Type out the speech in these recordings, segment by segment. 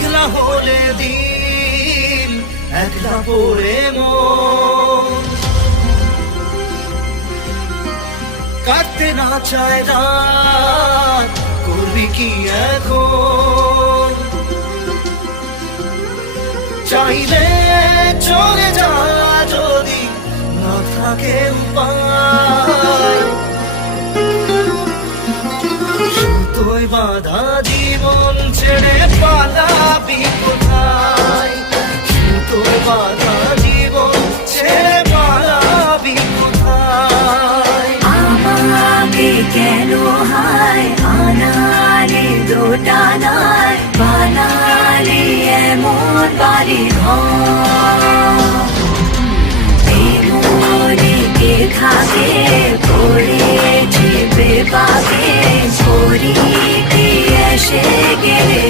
একলা হলে দিন একলা পড়ে মন, কাটতে না চায় রাত, করবি কি এখন? চাইলে চলে যা যদি না থাকে উপায়, সুতোয় বাঁধা জীবন ছেড়ে পালাবি কোথায়? সুতোয় বাঁধা জীবন ছেড়ে পালাবি কোথায়? আমাকে কেন হায় আনালে দোটানায় বানালে এমন বাড়ি ঘর, মনে কে থাকে পড়েছে বেপাকে ছড়ি কি এসে গেলে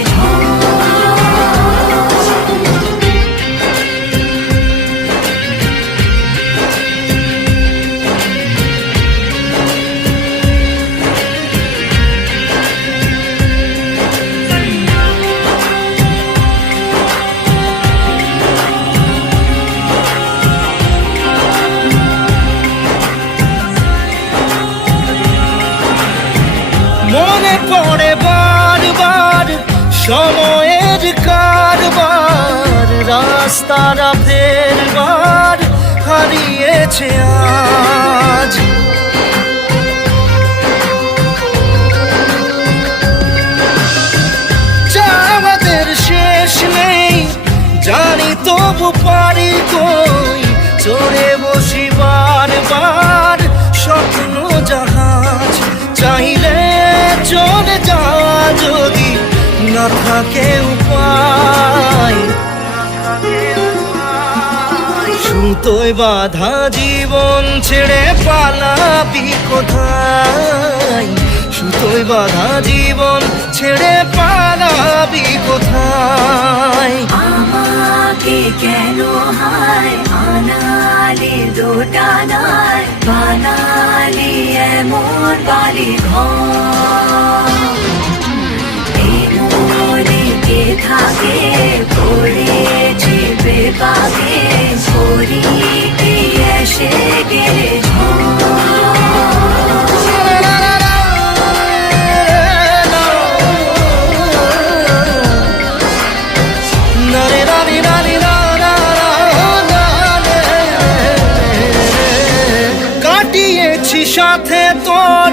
মনে পড়ে বারবার সময়ের কারবার, রাস্তারা ফেরবার হারিয়েছে আজ। আমাদের শেষ নেই জানি, তবু পারি কই চড়ে বসি বারবার স্বপ্ন জাহাজ। চাইলে চলে যা যদি না থাকে উপায়, সুতোয় বাঁধা জীবন ছেড়ে পালাবি কোথায়? সুতোয় বাঁধা জীবন ছেড়ে পালাবি কোথায়? আমাকে কেন হায় আনালে দোটানায় বানালে এমন বাড়ি ঘর, মনে কে থাকে পড়েছে বেপাকে ছড়ি কি এসে গেলে কাটিয়েছি সাথে তোর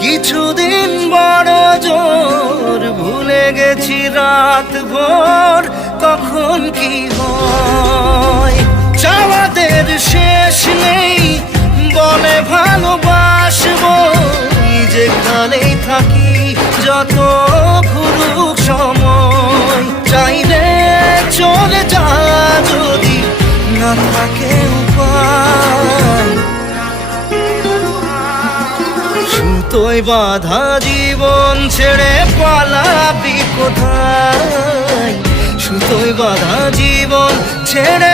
কিছুদিন বড় জোর, ভুলে গেছি রাত ভোর কখন কি হয়। চাওয়াদের শেষ নেই বলে ভালোবাসবো, যেখানেই থাকি যত ঘুরুক সময়। চাইলে চলে যা যদি না থাকে উপায়, সুতোয় বাঁধা জীবন ছেড়ে পালাবি কোথায়? সুতোয় বাঁধা জীবন ছেড়ে